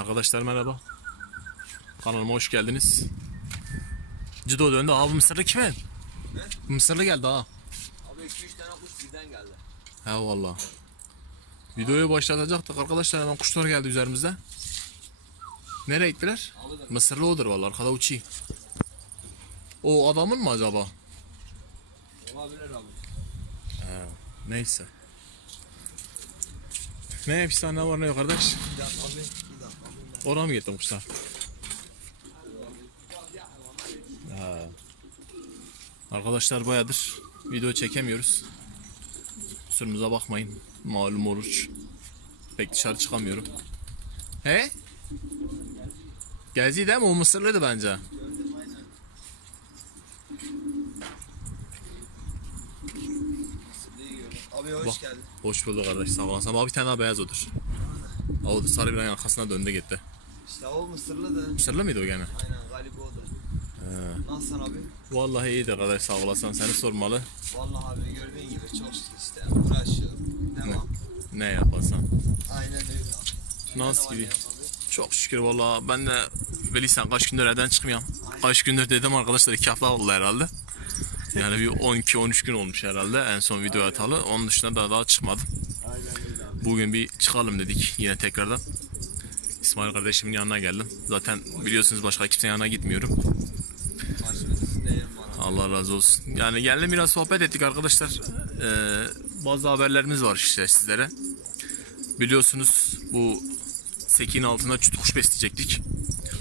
Arkadaşlar merhaba. Kanalıma hoş geldiniz. Cido döndü. Abi Mısırlı kimin? Mısırlı geldi ha. Abi 2-3 tane kuş birden geldi. He valla. Videoyu başlatacaktık arkadaşlar hemen kuşlar geldi üzerimizde. Nereye gittiler? Alıdır. Mısırlı odur valla arkada uçuyor. O adamın mı acaba? Olabilir abi. Neyse. Ne hepsi ne var ne yok kardeş? Dakika abi. Oraya mı gittin kuşlar? Ha. Arkadaşlar bayadır video çekemiyoruz. Kusurumuza bakmayın. Malum oruç. Pek dışarı çıkamıyorum. He? Gezi değil mi? O Mısırlıydı bence. Abi hoş Bak. geldin. Hoş bulduk kardeş sağ olasın. Ama bir tane daha beyaz odur. O sarı bir arkasına döndü gitti. İşte o Mısırlı da. Mısırlı mıydı o gene? Aynen galiba o da. Nasılsın abi? Vallahi iyidir kardeş sağ olasın. Seni sormalı. Vallahi abi gördüğün gibi çok işte uğraşıyor. Devam. Ne yaparsan. Aynen öyle abi. Nasıl Ne gibi? ne? Çok şükür valla ben de bilirsen kaç gündür evden çıkmıyorum. Kaç gündür dedim arkadaşlar iki hafta oldu herhalde. Yani bir 12-13 gün olmuş herhalde en son video atalı. Onun dışında da daha çıkmadım. Aynen öyle abi. Bugün bir çıkalım dedik yine tekrardan. İsmail kardeşimin yanına geldim. Zaten biliyorsunuz başka kimsenin yanına gitmiyorum. Allah razı olsun. Yani geldim biraz sohbet ettik arkadaşlar. Ee, bazı haberlerimiz var işte sizlere. Biliyorsunuz bu sekin altına çüt kuş besleyecektik.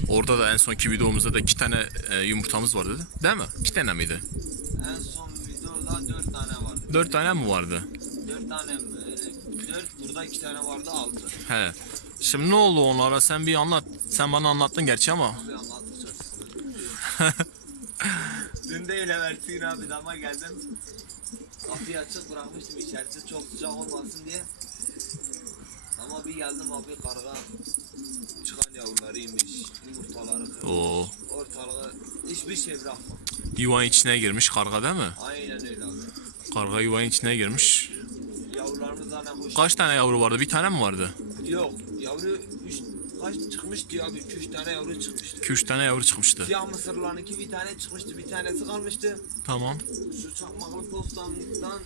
Orada da en sonki videomuzda da iki tane e, yumurtamız vardı değil mi? İki tane miydi? En son videoda 4 tane vardı. Dört tane mi vardı? 4 tane mi? 4 burada 2 tane vardı 6. He. Şimdi ne oldu onlara? Sen bir anlat. Sen bana anlattın gerçi ama. Abi. Dün de öyle versin abi dama geldim. Kapıyı açık bırakmıştım içerisi çok sıcak olmasın diye. Ama bir geldim abi karga çıkan yavrularıymış, yumurtaları kırmış. O Ortalığı hiçbir şey bırakma. yuvanın içine girmiş karga değil mi? Aynen öyle abi. Karga yuvanın içine girmiş. Yavrularımız zaten hoş. Kaç tane yavru vardı? Bir tane mi vardı? Yok yavru üç, kaç çıkmıştı ya abi 2-3 tane yavru çıkmıştı. 2-3 tane yavru çıkmıştı. Siyah mısırlarınki bir tane çıkmıştı bir tanesi kalmıştı. Tamam. Şu çakmaklı postamdan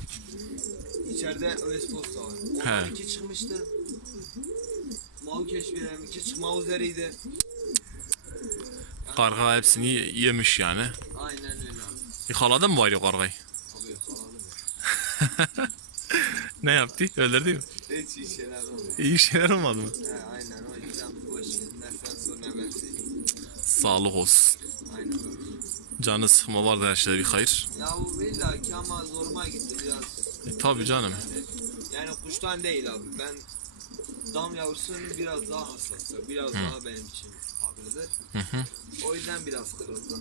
içeride ÖS posta var. He. Ondan iki çıkmıştı. Mavi keşfirem iki çıkma üzeriydi. Karga hepsini yemiş yani. Aynen öyle abi. Yakaladın mı bari kargayı? Abi yakaladım. Ne yaptı? Öldürdü mü? Hiç iyi şeyler olmuyor. İyi şeyler olmadı mı? He aynen o yüzden boş ver. Ne sen sor ne ben söyleyeyim. Sağlık olsun. Aynen. Canı sıkma vardı her şeyde bir hayır. Ya bu illa ki ama zoruma gitti biraz. E, tabii canım. Yani kuştan değil abi. Ben dam yavrusunun biraz daha hassası. Biraz daha benim için. Hı hı. O yüzden biraz kırıldı.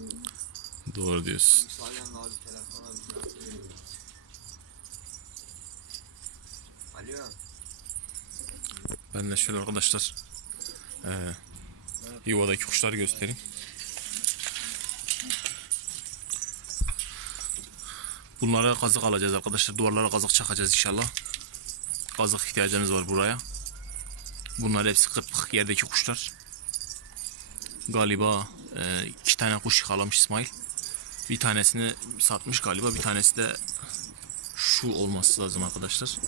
Doğru diyorsun. Salyan abi telefona dakika. Alo. Ben de şöyle arkadaşlar e, yuvadaki kuşları göstereyim. Bunlara kazık alacağız arkadaşlar. Duvarlara kazık çakacağız inşallah. Kazık ihtiyacımız var buraya. Bunlar hepsi kırpık yerdeki kuşlar. Galiba e, iki tane kuş yakalamış İsmail. Bir tanesini satmış galiba. Bir tanesi de şu olması lazım arkadaşlar.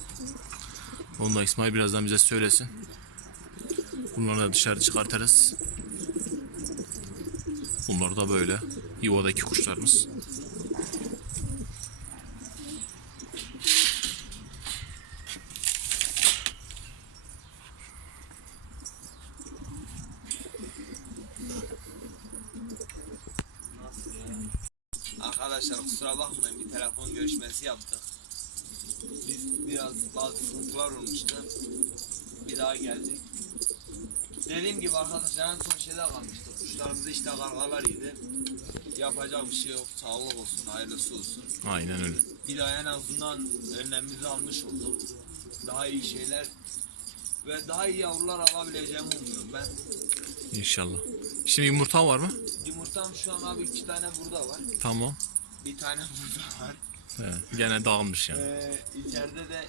Onu da İsmail birazdan bize söylesin. Bunları da dışarı çıkartırız. Bunlar da böyle yuvadaki kuşlarımız. Arkadaşlar kusura bakmayın bir telefon görüşmesi yaptık. Biz biraz bazı sıkıntılar olmuştu. Bir daha geldik. Dediğim gibi arkadaşlar en son şeyde kalmıştı. Kuşlarımız işte kargalar yedi. Yapacak bir şey yok. Sağlık olsun, hayırlısı olsun. Aynen öyle. Bir daha en azından önlemimizi almış olduk. Daha iyi şeyler ve daha iyi yavrular alabileceğimi umuyorum ben. İnşallah. Şimdi yumurta var mı? Yumurtam şu an abi iki tane burada var. Tamam. Bir tane burada var. He, gene dağılmış yani. Ee, içeride de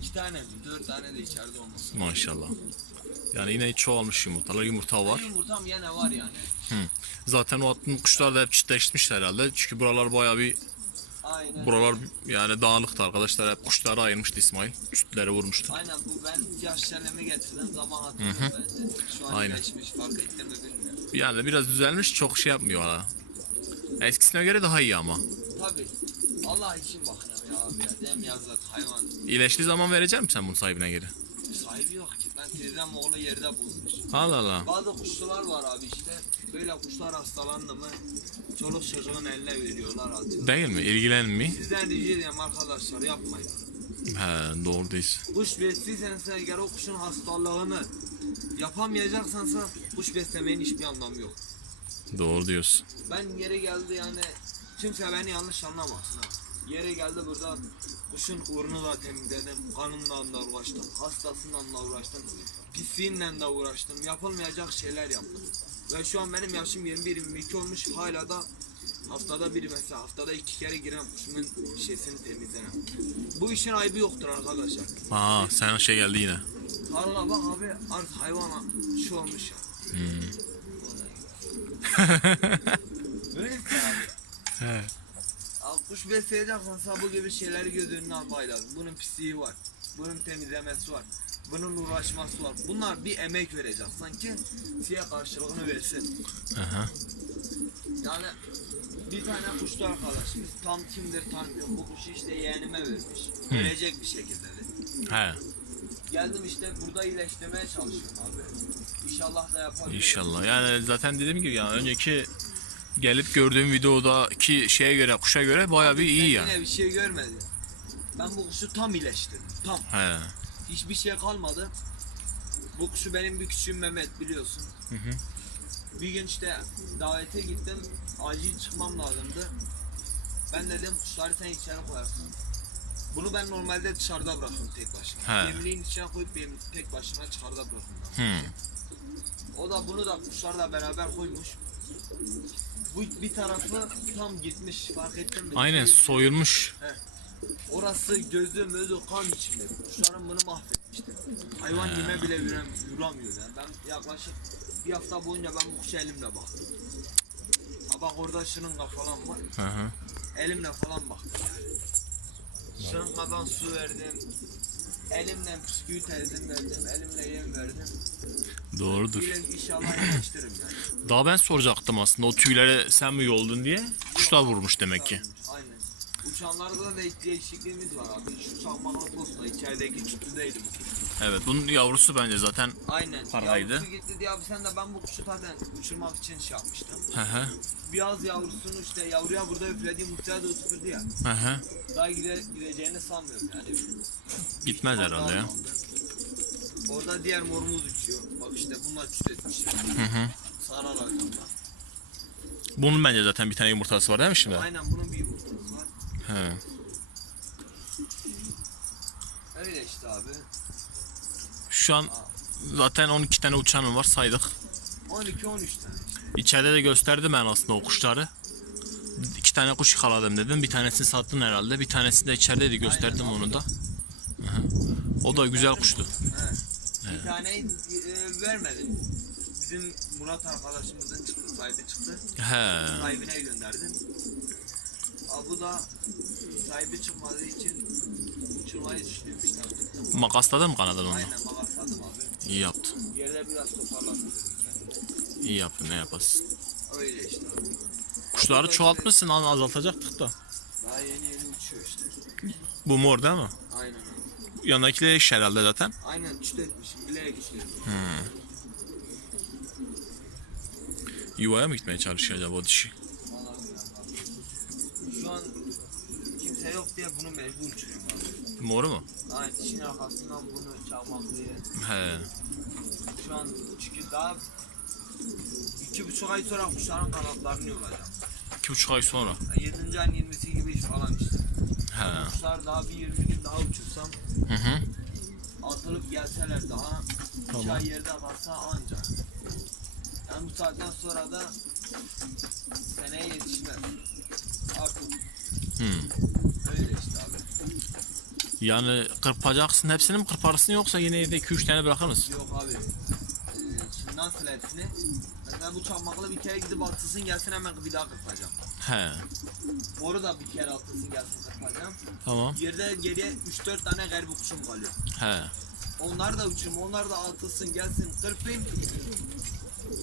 iki tane mi? Dört tane de içeride olması. Maşallah. Yani yine çoğalmış yumurtalar. Yumurta var. Yumurtam yine var yani. Zaten o attığın kuşlar da hep çiftleşmişler herhalde. Çünkü buralar bayağı bir Aynen. buralar yani dağınıktı arkadaşlar. Hep kuşları ayırmıştı İsmail. Çütlere vurmuştu. Aynen bu ben yaş çenemi getirdim zaman hatırlıyorum bence. Şu an Aynen. geçmiş fark ettim mi bilmiyorum. Yani biraz düzelmiş. Çok şey yapmıyor hala. Eskisine göre daha iyi ama. Tabi. Allah için bakın ya abi ya. Dem yazık hayvan. İyileştiği zaman verecek misin sen bunu sahibine geri? Sahibi yok ki. Ben teyzem oğlu yerde bulmuş. Allah Allah. Bazı kuşçular var abi işte. Böyle kuşlar hastalandı mı çoluk çocuğun eline veriyorlar atıyor. Değil mi? İlgilenmiyor. Sizden rica ediyorum arkadaşlar yapmayın. He doğru değil. Kuş besliysense eğer o kuşun hastalığını yapamayacaksansa kuş beslemenin hiçbir anlamı yok. Doğru diyorsun. Ben yere geldi yani kimse beni yanlış anlamasın ha. Yere geldi burada kuşun uğrunu da temizledim, kanından da uğraştım, hastasından da uğraştım, pisliğinden de uğraştım, yapılmayacak şeyler yaptım. Ve şu an benim yaşım 21-22 olmuş hala da haftada bir mesela haftada iki kere giren kuşumun şeysini temizlerim. Bu işin ayıbı yoktur arkadaşlar. Aa sen şey geldi yine. Allah bak abi artık hayvana şu olmuş ya. Öyle mi abi? He. Kuş besleyeceksen bu gibi şeyleri göz önüne almayı lazım. Bunun pisliği var. Bunun temizlemesi var. Bunun uğraşması var. Bunlar bir emek verecek. Sanki size karşılığını versin. Aha. Yani bir tane kuşçu arkadaşımız tam kimdir tanımıyor. Bu kuşu işte yeğenime vermiş. Gelecek bir şekilde de. He. Geldim işte burada iyileştirmeye çalışıyorum abi. İnşallah da yaparım. İnşallah. Yani zaten dediğim gibi yani önceki gelip gördüğüm videodaki şeye göre kuşa göre bayağı bir iyi yani. Yine bir şey görmedim. Ben bu kuşu tam iyileştirdim. Tam. He. Hiçbir şey kalmadı. Bu kuşu benim bir küçüğüm Mehmet biliyorsun. Bir gün işte davete gittim. Acil çıkmam lazımdı. Ben dedim kuşları sen içeri koyarsın. Bunu ben normalde dışarıda bırakıyorum tek başıma. He. Yemliğin içine koyup benim tek başıma dışarıda bırakıyorum. Hmm. O da bunu da kuşlarla beraber koymuş. Bu bir tarafı tam gitmiş fark ettim mi? Aynen soyulmuş. Orası gözü mözü kan içinde. Kuşlarım bunu mahvetmişti. Hayvan yeme bile yürem, yuramıyor yani. Ben yaklaşık bir hafta boyunca ben bu kuşa elimle baktım. Ha bak orada şırınga falan var. Hı hı. Elimle falan baktım yani. Şırıngadan su verdim. Elimle bisküvi teldim verdim. Elimle yem verdim. Doğrudur. Daha ben soracaktım aslında o tüylere sen mi yoldun diye. Kuşlar vurmuş demek ki. Aynen. Uçanlarda da değişikliğimiz var abi. Şu posta içerideki çütüdeydi bu kuş. Evet bunun yavrusu bence zaten. Aynen. Paraydı. Yavrusu gitti diye abi sen de ben bu kuşu zaten uçurmak için şey yapmıştım. Hı hı. Biraz yavrusunu işte yavruya burada üflediğim muhtemelen de uçurdu ya. Hı hı. Daha gide, gideceğini sanmıyorum yani. Gitmez herhalde ya. almadı. Orada diğer morumuz uçuyor. Bak işte bunlar çüt etmiş. Hı hı. Sarı rakamda. Bunun bence zaten bir tane yumurtası var değil mi şimdi? Aynen bunun bir yumurtası var. He. Öyle işte abi. Şu an zaten 12 tane uçanım var saydık. 12-13 tane işte. İçeride de gösterdim ben aslında o kuşları. İki tane kuş yakaladım dedim. Bir tanesini sattın herhalde. Bir tanesi de içerideydi gösterdim Aynen, onu da. Hı hı. O da güzel kuştu. Taneyi e, vermedim. Bizim Murat arkadaşımızın çıktı, sahibi çıktı. He. Sahibine gönderdim. Aa, bu da sahibi çıkmadığı için uçurmayı artık. Makasladın mı kanadını onu? Aynen makasladım abi. İyi yaptın. Yerde biraz kendimi. İyi yaptın ne yapasın. Öyle işte abi. Kuşları çoğaltmışsın lan azaltacaktık da. Daha yeni yeni uçuyor işte. Bu mor değil mi? Aynen abi. Yanındakiler eş herhalde zaten. Aynen çüt etmişim. Etmişim. Yuvaya mı gitmeye çalışıyor acaba o dişi? Şu an kimse yok diye bunu mecbur uçuruyorum abi. Moru mu? Aynen dişin arkasından bunu çalmak diye. He. Şu an çünkü daha iki buçuk ay sonra kuşların kanatlarını yolacağım. İki buçuk ay sonra. Yedinci ayın 20'si gibi falan işte. He. Kuşlar daha bir 20 gün daha uçursam Hı hı. Atılıp gelseler daha iki Tamam. ay yerde kalsa anca. Yani bu saatten sonra da seneye yetişmez. Artık Hmm. öyle işte abi. Yani kırpacaksın hepsini mi kırparsın yoksa yine de 2-3 tane bırakır mısın? Yok abi Nasıl hepsini? Mesela bu çakmakla bir kere gidip atılsın gelsin hemen bir daha kırpacağım. He. Moru da bir kere atılsın gelsin kırpacağım. Tamam. Yerde geriye 3-4 tane garip kuşum kalıyor. He. Onlar da uçum, onlar da atılsın gelsin kırpayım.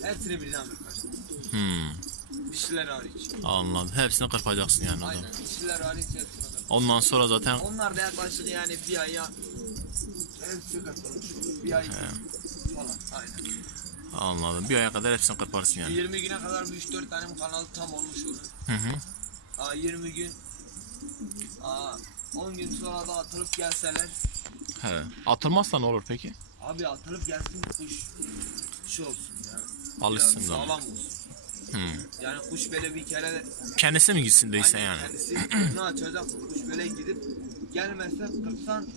Hepsini birden kırpacağım. Hmm. Dişiler hariç. Anladım. Hepsini kırpacaksın yani. Aynen. Dişiler hariç hepsini. Ondan sonra zaten Onlar da yaklaşık yani bir aya hepsi kırpılmış. Bir ay falan. Aynen. anladım. Bir aya kadar hepsini kırparsın yani. 20 güne kadar bir 3-4 tane kanal tam olmuş olur. Hı hı. Aa, 20 gün Aa, 10 gün sonra da atılıp gelseler He. Atılmazsa ne olur peki? abi atılıp gelsin kuş şey olsun ya. Alışsın Biraz sağlam olsun. Hmm. Yani kuş böyle bir kere Kendisi mi gitsin değilse yani? kendisi önünü açacak kuş böyle gidip gelmezse kırpsan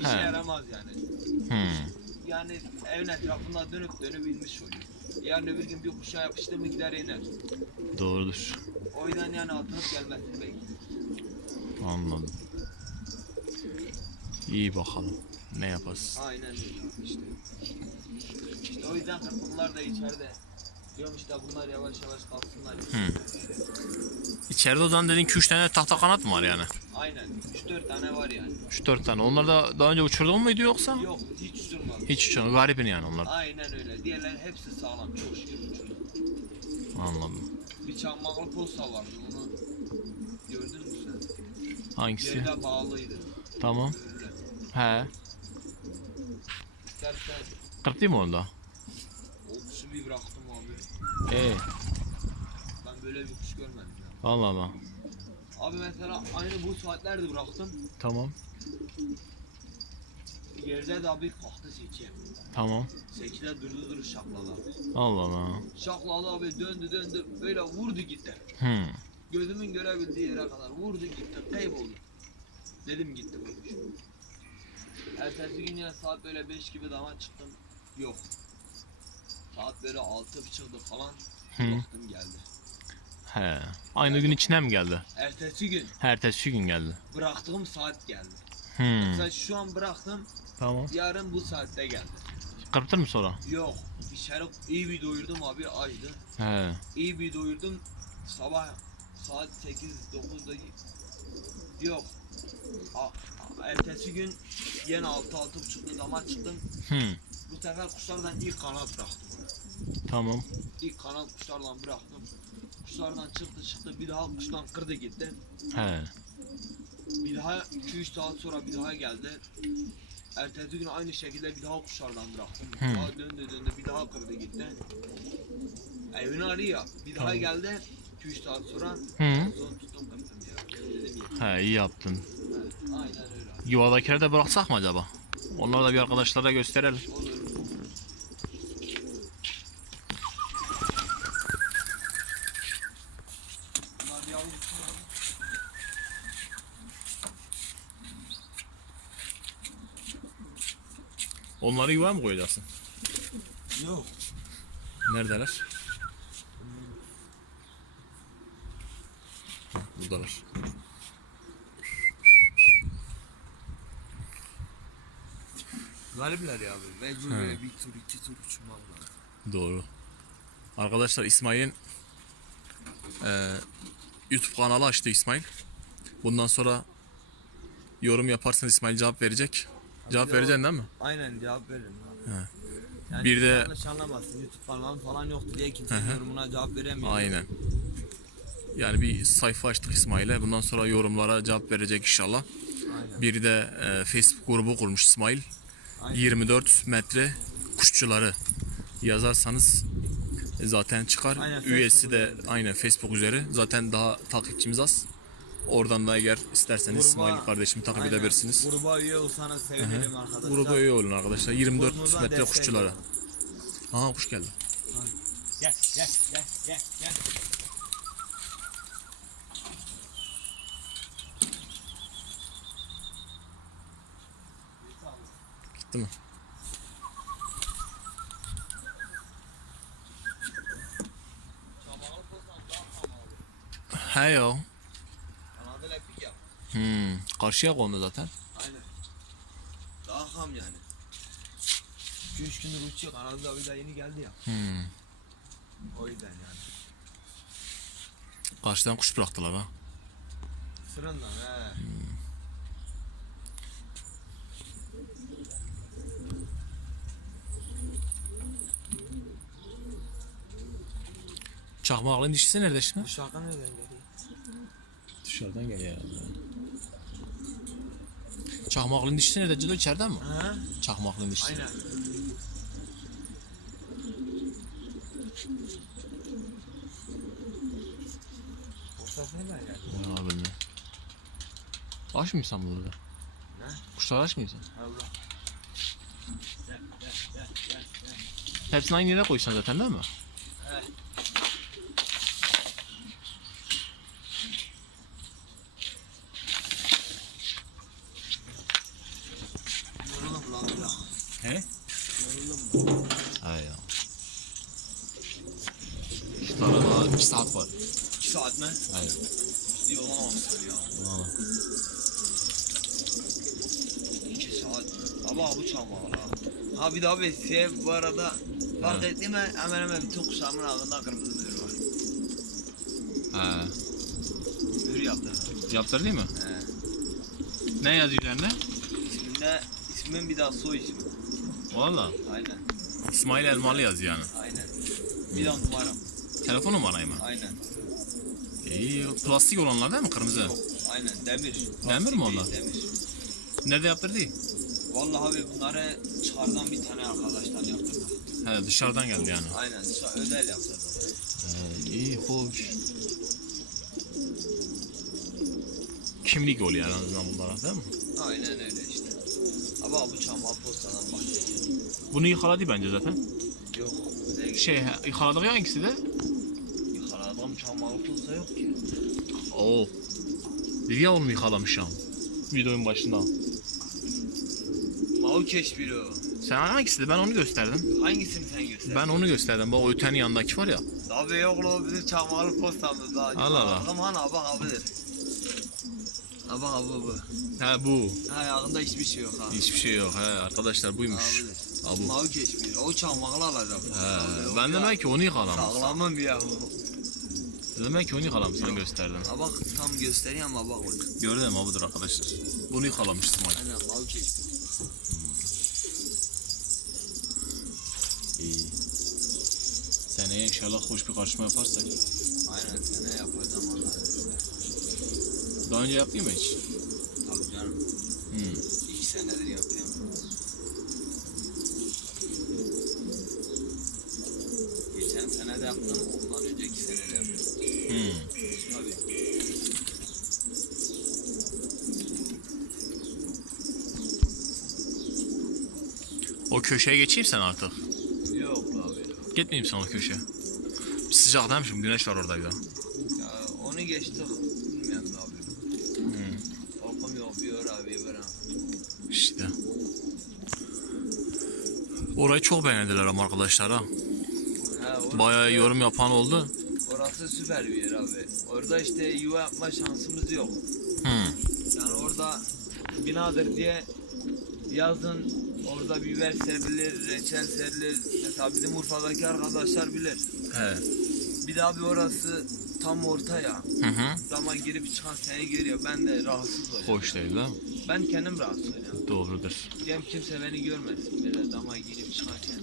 işe He. yaramaz yani. Hmm. Yani evin etrafında dönüp dönüp inmiş oluyor. Yarın öbür gün bir kuşa yapıştı mı gider iner. Doğrudur. O yüzden yani atılıp gelmesini bekliyor. Anladım. İyi bakalım. Ne yaparız? Aynen öyle işte. İşte o yüzden kırpıklar da içeride. Diyorum işte bunlar yavaş yavaş kalsınlar. İçeride o zaman dedin ki 3 tane tahta kanat mı var yani? Aynen 3-4 tane var yani. 3-4 tane. Onlar da daha önce uçurdun muydu yoksa? Yok hiç durmadı. Hiç uçurmadı. Garibin yani onlar. Aynen öyle. Diğerleri hepsi sağlam. Çok şükür uçurdu. Anladım. Bir çakmaklı posta vardı onu gördün mü sen? Hangisi? Yerde bağlıydı. Tamam. Öyle. He. İstersen Kırptı mı onu da? o kuşu bir bıraktım abi. Ee. Ben böyle bir kuş görmedim ya. Allah Allah. Abi mesela aynı bu saatlerde bıraktım. Tamam. Yerde de abi kalktı sekiye. Tamam. Sekide durdu durdu şakladı abi. Allah Allah. Şakladı abi döndü döndü böyle vurdu gitti. Hmm. Gözümün görebildiği yere kadar vurdu gitti kayboldu. Dedim gitti bu kuş. Ertesi gün yine saat böyle 5 gibi dama çıktım. Yok. Saat böyle 6 çıktı falan. Hı. Baktım geldi. He. Aynı gün içine mi geldi? Ertesi gün Ertesi gün geldi. bıraktığım saat geldi. Hmm. Mesela şu an bıraktım Tamam. yarın bu saatte geldi. Kırptın mı sonra? Yok. İçeri iyi bir doyurdum abi açtı. He. İyi bir doyurdum. Sabah saat 8-9'da yok. A- a- ertesi gün yine 6 buçukta dama çıktım. Hmm. Bu sefer kuşlardan ilk kanat bıraktım. Tamam. İlk kanat kuşlardan bıraktım. Kuşlardan çıktı çıktı bir daha kuştan kırdı gitti. He. Bir daha 2-3 saat sonra bir daha geldi. Ertesi gün aynı şekilde bir daha kuşlardan bıraktım. Hmm. daha döndü döndü bir daha kırdı gitti. Evini arıyor. Bir daha geldi. 2-3 saat sonra zon tuttum kırdım ya. He iyi yaptın. ya. Aynen öyle. abi. Yuvadakileri de bıraksak mı acaba? Onları da bir arkadaşlara gösterelim. Olur. Bunlar bir yavru kuş mu? Onları yuvaya mı koyacaksın? Yok. Neredeler? Buradalar. Garipler ya abi. Mecbur He. böyle bir tur iki tur uçmam lazım. Doğru. Arkadaşlar İsmail'in eee, YouTube kanalı açtı İsmail. Bundan sonra yorum yaparsan İsmail cevap verecek. Cevap vereceksin değil mi? Aynen cevap veririm abi. He. Yani Bir de- yanlış anlamasın. YouTube kanalım falan yoktu diye kimsenin yorumuna cevap veremiyor. Aynen. Yani bir sayfa açtık İsmail'e. Bundan sonra yorumlara cevap verecek inşallah. Aynen. Bir de eee, Facebook grubu kurmuş İsmail. Aynen. 24 metre kuşçuları yazarsanız e, zaten çıkar. Aynen, Üyesi de Facebook aynen Facebook üzeri. Zaten daha takipçimiz az. Oradan da eğer isterseniz Gruba- İsmail kardeşimi takip Aynen. edebilirsiniz. Gruba üye olsanız sevinirim arkadaşlar. Gruba üye olun arkadaşlar. 24 Grubumuza metre olun. Aha kuş geldi. Gel gel gel gel gel. Gitti mi? He yo. Hmm. Karşıya kondu zaten. Aynen. Daha ham yani. 2-3 gündür uçuyor. Kanadı da bir daha yeni geldi ya. Hmm. O yüzden yani. Karşıdan kuş bıraktılar ha. Sırından he. Çakmaklının dişisi nerede şimdi? Şarkı nereden geliyor? Dışarıdan geliyor herhalde. Çakmaklının dişisi nerede? Cilo içeriden mi? Ha? Çakmaklının dişisi. Aynen. O ses nereden geldi? Ya bilmiyorum. Aç mıyım sen burada? Ne? Kuşlar aç mıyım sen? Allah. Hepsini aynı yere koysan zaten değil mi? He. Yoruldum lan bir daha. He? Yoruldum. He ya. Kuşlara daha 2 saat var. 2 saat mi? Hayır. İyi olamamışlar ya. Valla. 2 saat. Ama bu çalmalı ha. Ha bir daha bir şey bu arada fark Evet. ettim mi hemen hemen bütün kuşlarımın ağzında kırmızı mühür var. He. Mühür yaptı. Yaptır değil mi? He. Ne yazıyor üzerinde? İsminde ismin bir daha soy ismi. Valla. Aynen. İsmail Elmalı yazıyor yani. Aynen. Bir daha numaram. Telefon numarayı mı? Aynen. İyi. Plastik olanlar değil mi? Kırmızı. Yok. Aynen demir. Demir mi onlar? Demir. Nerede yaptırdı? Vallahi abi bunları çağrıdan bir tane arkadaştan yaptırdık. He dışarıdan geldi yani. Aynen dışarı özel yaptırdık. He, iyi hoş. Kimlik oluyor en azından bunlara değil mi? Aynen öyle işte. Ama bu çamal postadan bahsediyor. Bunu yıkaladı bence zaten. Yok. Şey yıkaladık ya hangisi de? Yıkaladığım çamalı posta yok ki. Oo. Dedi ya onu yıkalamış ya. Videonun başında. Mavi keşbiri o. Sen hangisiydi? Ben onu gösterdim. Hangisini sen göster? Ben onu gösterdim. Bak o ötenin yanındaki var ya. Tabii yok lan bizim çamalı postamız daha. Allah Allah. Aman abi abidir. Abi abi bu. He bu. Ha ayağında hiçbir şey yok ha. Hiçbir şey yok. He arkadaşlar buymuş. Abidir. Ha bu. Mavi keşbiri. O çamalı alacak. He, ben demek ki onu yıkalamış. Sağlamım ya. Demek ki onu yıkalamış sana gösterdim. Ha bak tam göstereyim ama bak orada. Gördün mü abudur arkadaşlar. Bunu yıkalamış İsmail. Aynen mavi keşbiri. İyi. Seneye inşallah hoş bir karşıma yaparsak. Aynen sene yapacağım onları. Daha önce yaptın mı hiç? Tabii canım. Hmm. İki senedir yapıyorum. Geçen sene de yaptım, ondan önceki sene de yaptım. Hmm. Tabii. O köşeye geçeyim sen artık. Abi. Gitmeyeyim sen o köşeye. Sıcak değil mi şimdi? Güneş var orada bir daha. Ya onu geçtik. Bilmiyorum abi. Hmm. Okum yok, bir öra, bir öra. İşte. Orayı çok beğendiler ama arkadaşlar ha. Ha, orası, Bayağı yorum yapan oldu. Orası süper bir yer abi. Orada işte yuva yapma şansımız yok. Hmm. Yani orada binadır diye yazın orada biber serilir, reçel serilir. Mesela bizim Urfa'daki arkadaşlar bilir. He. Bir daha bir orası tam orta ya. Hı hı. Dama girip çıkan seni görüyor. Ben de rahatsız oluyorum. Hoş değil mi? Ben kendim rahatsız oluyorum. Doğrudur. Diyem kimse beni görmesin böyle dama girip çıkarken.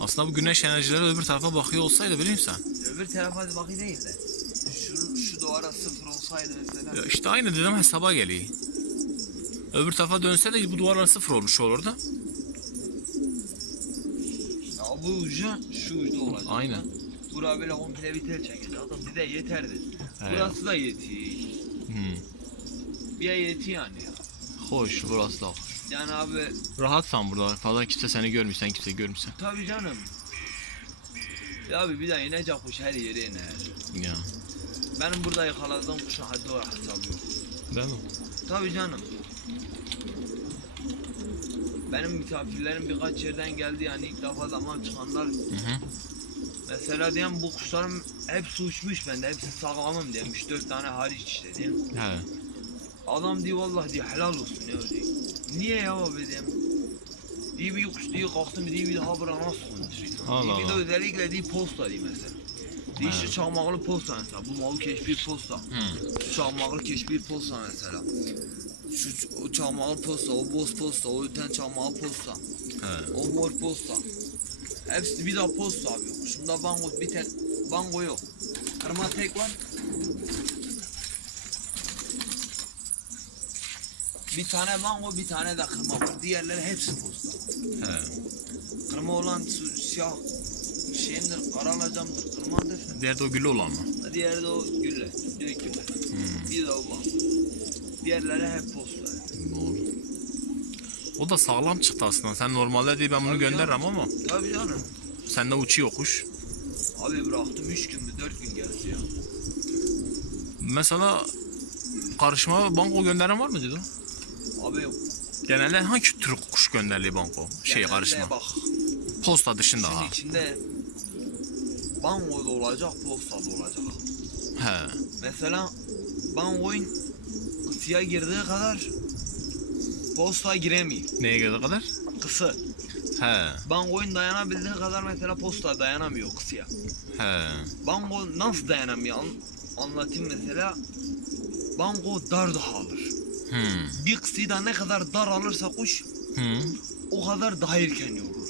Aslında bu güneş enerjileri öbür tarafa bakıyor olsaydı biliyor musun? Öbür tarafa bakı değil de. Şu, şu duvara sıfır olsaydı mesela. Ya işte aynı dedim hesaba geliyor. Öbür tarafa dönse de bu duvarlar sıfır olmuş olurdu. Ucu şu ucu olacak. Aynen. Bura böyle komple bir tel çekecek. Adam bize yeterdi. He. Burası da yetiyor. Hmm. Bir yetiyor yani ya. Hoş burası da hoş. Yani abi Rahatsan burada. Fazla kimse seni görmüyor. Sen kimse görmüyorsun. tabii canım. Ya abi bir daha inecek kuş her yere iner. Ya. Benim burada yakaladığım kuşun haddi olarak hesabı yok. Değil mi? Tabii canım. Benim misafirlerim birkaç yerden geldi yani ilk defa zaman çıkanlar. Hı hı. Mesela diyen bu kuşlarım hepsi uçmuş bende hepsi sağlamım diye 3-4 tane hariç işte diyeyim. He. Adam diyor vallahi diyor helal olsun ya diyor. Niye ya abi diyeyim. Diye bir kuş diye kalktım diye bir daha bura nasıl konuşuyor? Allah Diye bir de Allah. özellikle diye posta diye mesela. Diye işte çakmaklı posta mesela. Bu mavi keşfir posta. Şu çakmaklı keşfir posta mesela. Şu o çakmaklı posta, o boz posta, o öten çakmaklı posta. He. O mor posta. Hepsi bir daha posta abi yok. Şunda bango bir tek bango yok. Kırma tek var. Bir tane bango bir tane de kırma var. Diğerleri hepsi posta. He. Kırma olan siyah şeyindir, karalacamdır, kırmadır. Diğer de o güllü olan mı? Diğeri de o gülle, direkt gülle. Bir de o bango. Diğerleri hep posta. O da sağlam çıktı aslında. Sen normalde değil ben bunu Tabii gönderirim canım. ama Tabii canım. sende uçuyor kuş. Abi bıraktım 3 gün mü 4 gün geldi ya. Mesela karışma banko gönderen var mı dedi? Abi Genelde hangi tür kuş gönderli banko? Şey genelde karışma. Bak Posta dışında Şimdi ha. içinde bango da olacak, posta da olacak. He. Mesela bangoyun kısıya girdiği kadar posta giremiyor. Neye göre kadar? Kısı. He. Bangoyun dayanabildiği kadar mesela posta dayanamıyor kısıya. He. Bango nasıl dayanamıyor? An- anlatayım mesela. Bango dar daha alır. Hmm. Bir kısıyı da ne kadar dar alırsa kuş Hmm. o kadar daha erken yorulur.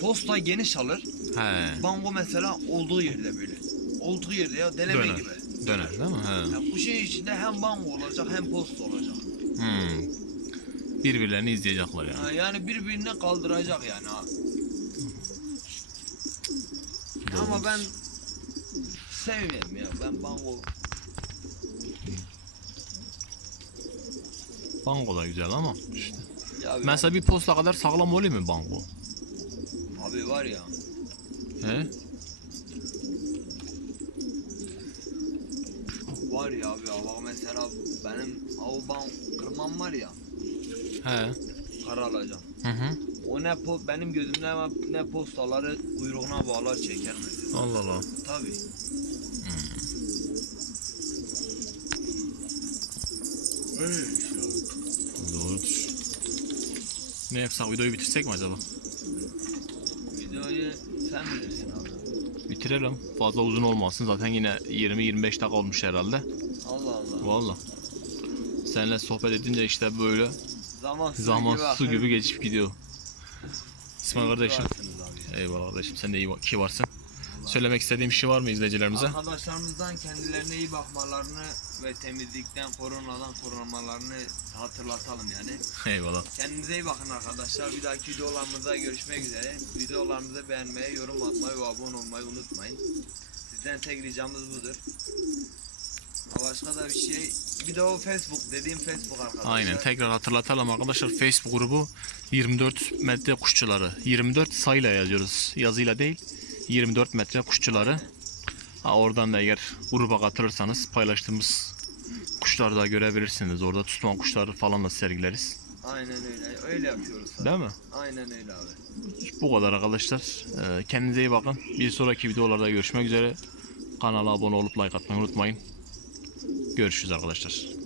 Posta geniş alır. He. Bango mesela olduğu yerde böyle. Olduğu yerde ya deneme Döner. gibi. Döner değil mi? He. Ya bu şey içinde hem bango olacak hem posta olacak. Hmm. Birbirlerini izleyecekler yani. Ha, yani birbirine kaldıracak yani ha. Ama ben sevmiyorum ya. Ben bango Banko da güzel ama işte. ya ben- Mesela bir posta kadar sağlam oluyor mu banko? abi var ya. He? Var ya abi. Bak mesela benim o ban kırmam var ya. He. Kara alacağım. Hı hı. O ne po benim gözümde ne, ne postaları kuyruğuna bağlar çeker mesela. Allah Allah. Tabii. Öyle işte. Doğrudur. Ne yapsak videoyu bitirsek mi acaba? Videoyu sen bilirsin abi. Bitirelim. Fazla uzun olmasın. Zaten yine 20-25 dakika olmuş herhalde. Allah Allah. Valla. Seninle sohbet edince işte böyle Zaman su zaman gibi su gibi geçip gidiyor. İsmail kardeşim. Eyvallah kardeşim. Sen de iyi ki varsın. Söylemek istediğim bir şey var mı izleyicilerimize? Arkadaşlarımızdan kendilerine iyi bakmalarını ve temizlikten, koronadan korunmalarını hatırlatalım yani. Eyvallah. Kendinize iyi bakın arkadaşlar. Bir dahaki videolarımızda görüşmek üzere. Videolarımızı beğenmeyi, yorum atmayı ve abone olmayı unutmayın. Sizden tek ricamız budur. Başka da bir şey. Bir de o Facebook dediğim Facebook arkadaşlar. Aynen tekrar hatırlatalım arkadaşlar Facebook grubu 24 metre kuşçuları 24 sayıyla yazıyoruz yazıyla değil 24 metre kuşçuları ha, oradan da eğer gruba katılırsanız paylaştığımız kuşları da görebilirsiniz orada tutulan kuşları falan da sergileriz Aynen öyle. Öyle yapıyoruz. zaten. değil mi? Aynen öyle abi. Bu kadar arkadaşlar Ee, kendinize iyi bakın bir sonraki videolarda görüşmek üzere kanala abone olup like atmayı unutmayın görüşürüz arkadaşlar